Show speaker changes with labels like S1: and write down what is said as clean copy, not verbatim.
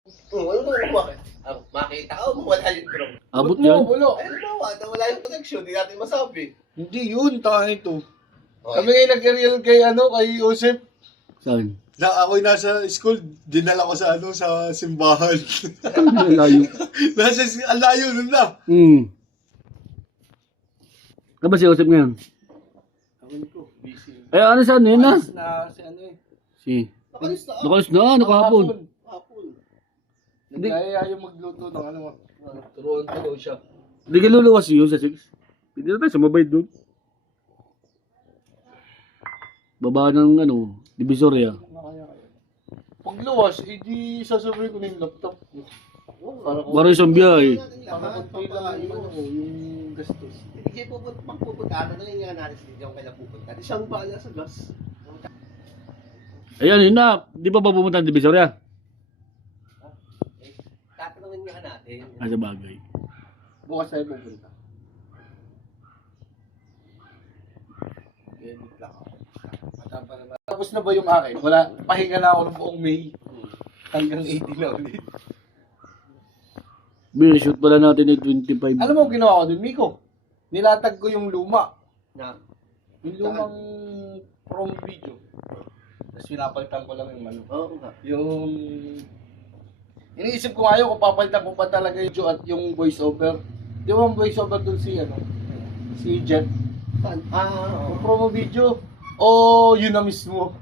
S1: Ano bakit? Makita ka, wala yung drone.
S2: Abot
S3: Ba't mo,
S2: yan.
S3: bulo?
S1: Ay, halimbawa, nawala yung connection, di natin masabi.
S3: Hindi yun, tayo ito.
S1: Okay.
S3: Kami ngayon nag-real kay Joseph.
S2: Saan?
S4: Na ako'y nasa school, dinala ko sa sa simbahan.
S2: Layo.
S4: Ang layo nun na.
S2: Ano ba si Joseph ngayon?
S3: Sabi ko, busy.
S2: Eh, ano saan yun na?
S3: Alis na si
S2: Si.
S1: Nakalis na.
S2: Nakalis na, nakahapon.
S1: Hapon.
S3: Nagkaya yung magluto ng
S1: Turuan ko daw siya.
S2: Hindi ka luluwas yun sa 6. Hindi na tayo, sumabay doon. Baba ng Divisoria.
S3: Pag luwas, edi sasabay ko na yung laptop ko. Para ko,
S2: Parang isang biyahe.
S3: para konti lang yung gastos.
S1: Hindi magpupunta na lang yung analysis din yung kailan pupunta. Di siyang bahala sa gas.
S2: Ayan, yun na. Di ba ba pumunta ng Divisoria?
S1: Tatanungin nga natin.
S2: Sa bagay.
S3: Bukas tayo pupunta. Edit lang ako. Tapos na ba yung akin? Wala, pahinga na ako ng buong May. Hanggang 18 na ulit.
S2: Shoot pala natin ay 25.
S3: Alam mo ginawa ko dun, Miko? Nilatag ko yung luma.
S1: Na,
S3: Yung lumang prom video. Tapos pinapalitan ko lang yung
S1: oo nga.
S3: Yung... Iniisip ko ngayon kung papalitan ko pa talaga yung at yung voice over. Di ba ang voice over dun si si Jet?
S1: Oo.
S3: Yung promo video. O yun na mismo.